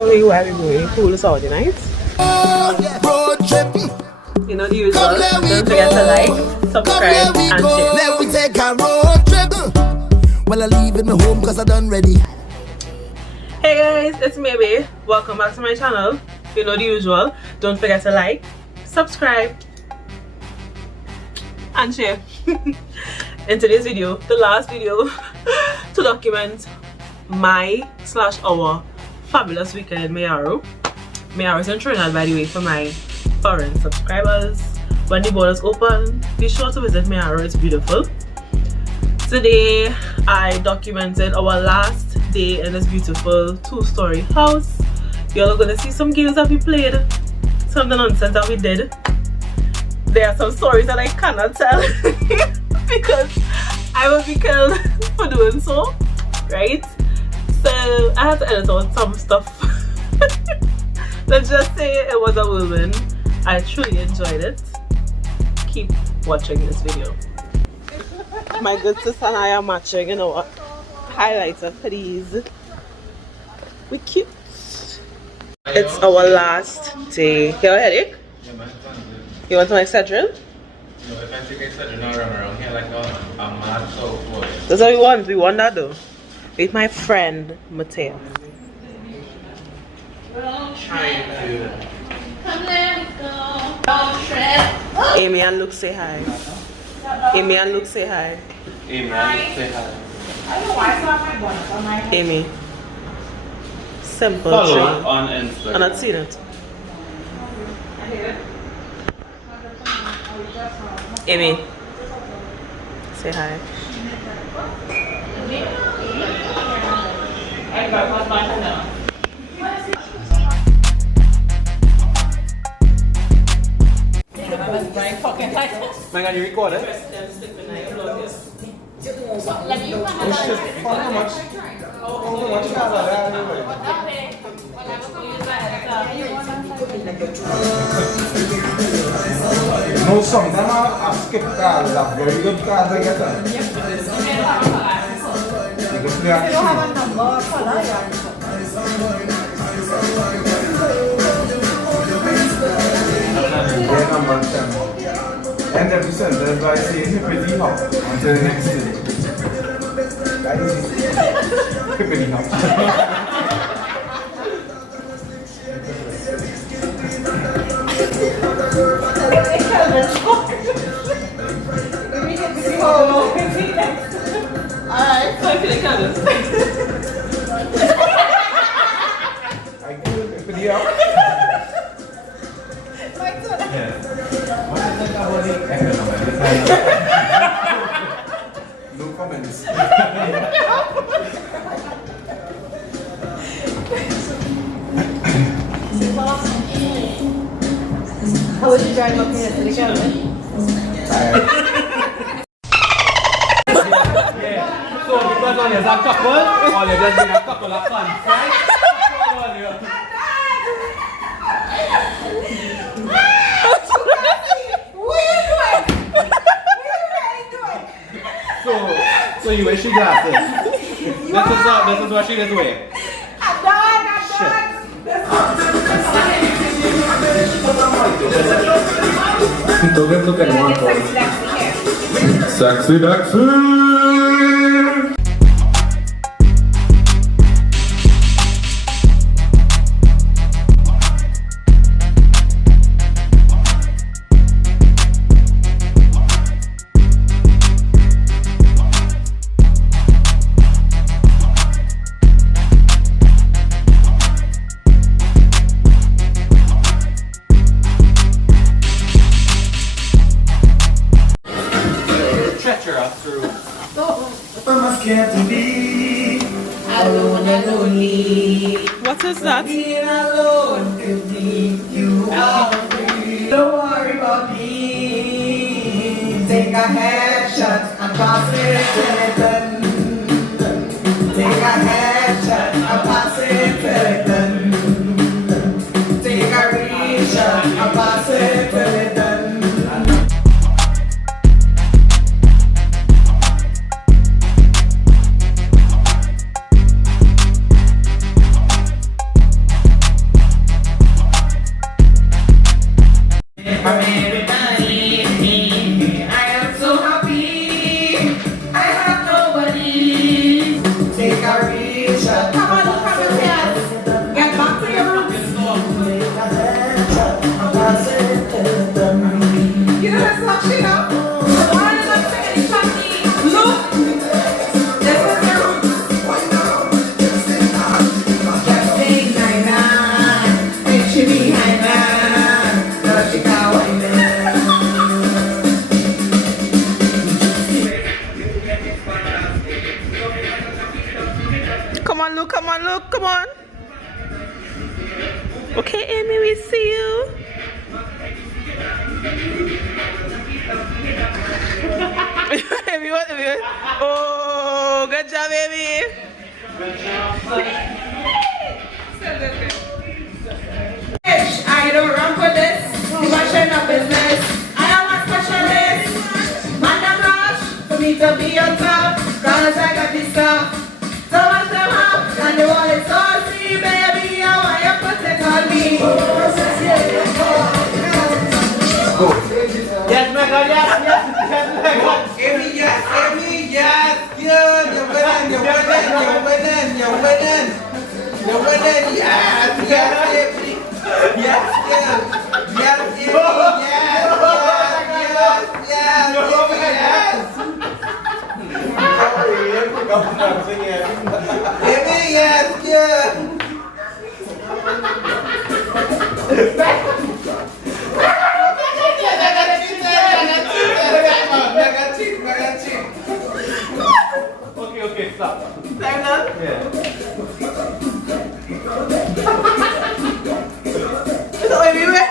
Where we going? Cool Saturday night. Road trip. You know the usual. Don't forget to like, subscribe, and share. Let we take a road trip. Well, I leave it my home because I done ready. Hey guys, it's ItsMeaBae. Welcome back to my channel. You know the usual. Don't forget to like, subscribe, and share. In today's video, the last video to document my/our fabulous weekend in Mayaro. Mayaro is in Trinidad, by the way, for my foreign subscribers. When the borders open, be sure to visit Mayaro. It's beautiful. Today I documented our last day in this beautiful two-story house. Y'all are gonna see some games that we played, some of the nonsense that we did. There are some stories that I cannot tell because I will be killed for doing so, right? So I had to edit out some stuff. Let's just say it was a whirlwind. I truly enjoyed it. Keep watching this video. My good sister and I are matching, you know what? Highlighter, please. We cute. It's our last day. You have a headache? Yeah, man, it's good. You want some Excedrin? No, if I take Excedrin, I'll run around here like a mad soul boy. That's what we want. We want that though. With my friend Mateo. Trying to. Amy and Luke say hi. Amy and Luke say hi. Hey man, say hi. I don't know why I saw my bonnet on my head. Amy. Simple Follow tree. on Instagram. I'm not seeing it. Amy. Say hi. I got my bonnet now. My God, you record it? No, sometimes I skip cards, are very good cards I get them. You can play You don't have action. a number or color, Yeah, number 10. End every sentence by saying hippity hop until the next day. That is it. Hippity hop. Alright. So I feel like candles. I do hippity hop. No comments. How would you drive up here to the cabin? So, because on your couple, or you just been a couple of fun, right? So you wear she glasses. This is what she does wear. I'm done. Don't look at one for Sexy Daxy! Treacherous through. I'm scared to be Alone and lonely. What is that? being alone could be you are free. Don't worry about me. Take a headshot and pass it to the Take a headshot and pass it to the Take a real shot and pass it to the Okay, Amy, we see you. Amy, what? Oh, good job, Amy. I don't run for this. You must share no business. I am a specialist. Madam Rush, for me to be on top. Cause I got this stuff. So much them up. And the wall is all see, baby. I want you put it on me. Yes, Mega, yes, Mega. Amy, yes, good. You're winning, yes, Amy. Yes, Okay, stop. Time done? Yeah. So everywhere.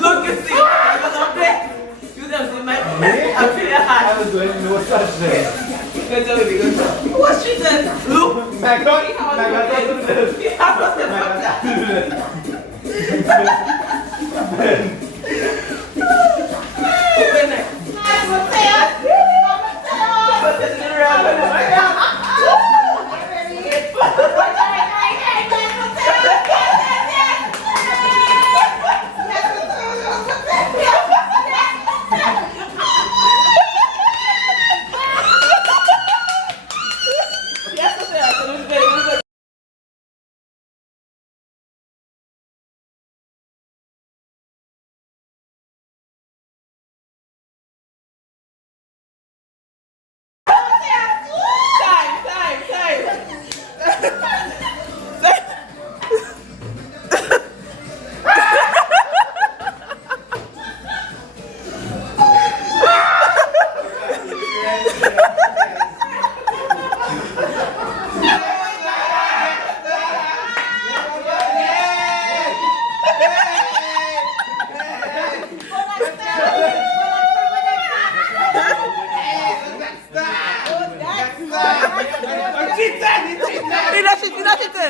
Look, you see, because of this, you don't see my I feel your I hand. was doing no such thing. Good job, baby, good job. What she said? Look. Mega, He has Mega, to don't do this. He has to Open it.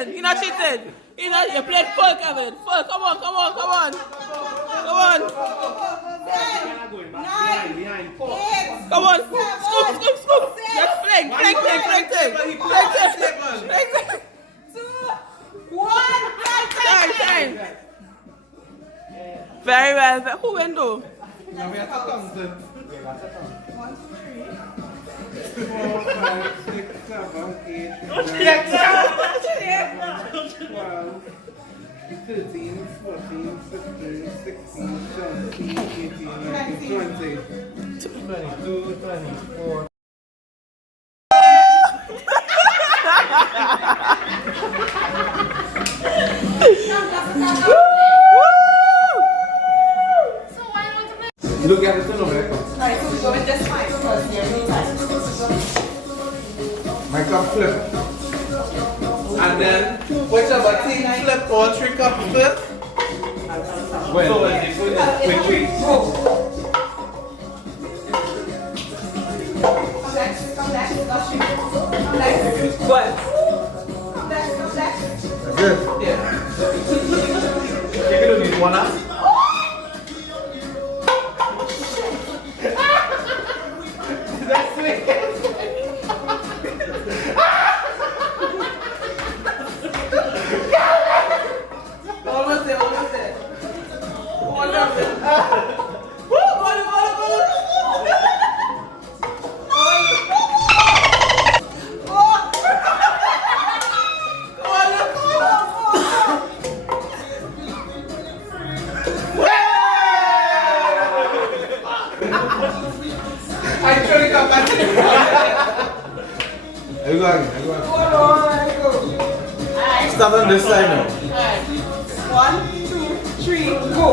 You're not cheating. You played full, Kevin. Full. Come on. Come on. Scoop. Just flank. 2, 1. Time. Very well. Who went though? Now we have to count them. 4, 5, 6, 7, 8, 9, 12, 13, 14, 15, 16, 17, 18, 19, 20, 22, 24. Look at the turn over there. Alright, so we go with this mic first here. My cup flip. And then, whichever thing flip, all 3 cups flip. When? So when they put it quickly. Come back. What? Come back. That's it. Yeah. You can do this one up. That's it. Almost there. Are you going? Start on this side now. Alright. 1, 2, 3, go.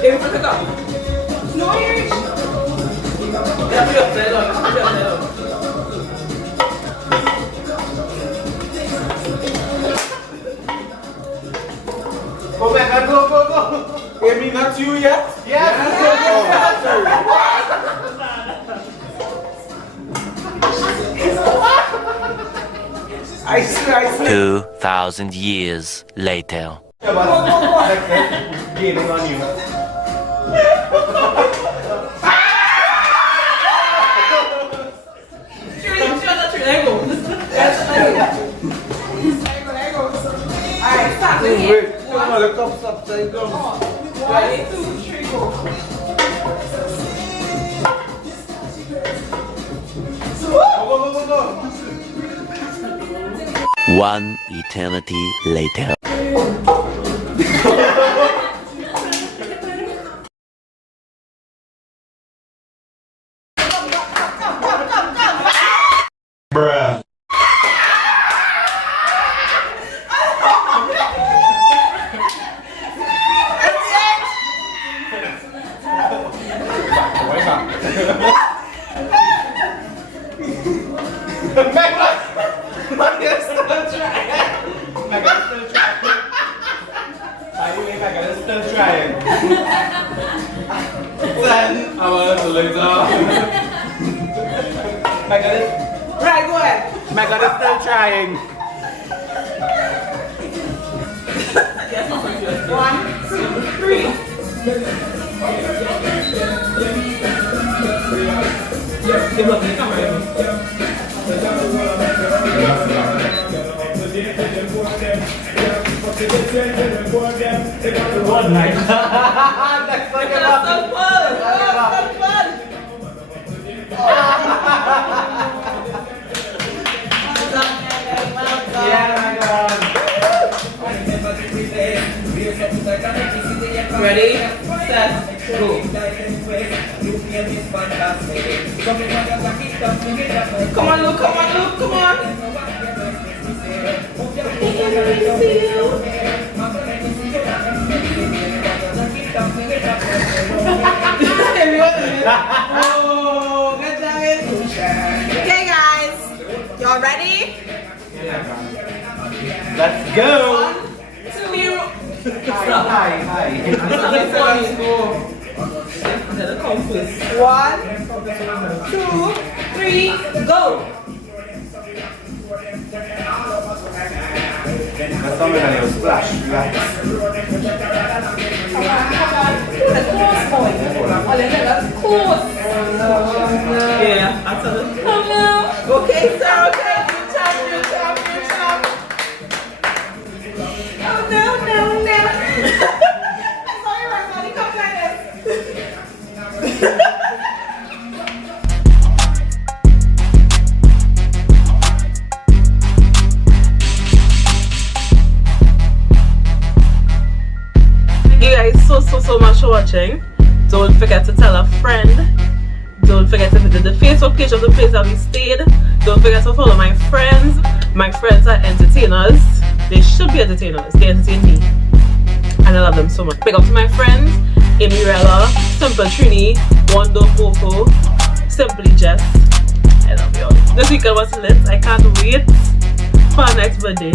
Aim for the top. No, here. Yeah, put it upside down. yet? Yes. I swear. 2,000 years later. Gaining on you. Alright, stop it. Wait, come on, the cup's upside down. 1, 2, 3, go. Go. One eternity later. Bruh. Still trying. Then I want to later. My God, Right, go ahead. my God is still trying. 1, 2, 3. Ready, set, go. Come on, Luke, come on, Luke, come on. Oh, good job. Okay, guys, y'all ready? Let's go. 1, 2. Hi. 1, 2, 3, go. That's something that will splash. Yeah, I saw it. Okay, sir, okay. Good job. Oh, no. I saw you right, buddy. Come like this. Thank you guys so much for watching. Don't forget to tell a friend. Don't forget to visit the Facebook page of the place that we stayed. Don't forget to follow my friends. My friends are entertainers. They should be entertainers. They entertain me. And I love them so much. Big up to my friends. Amirella, Simple Trini, Wando Coco, Simply Jess. I love you all. This weekend was lit. I can't wait for our next birthday.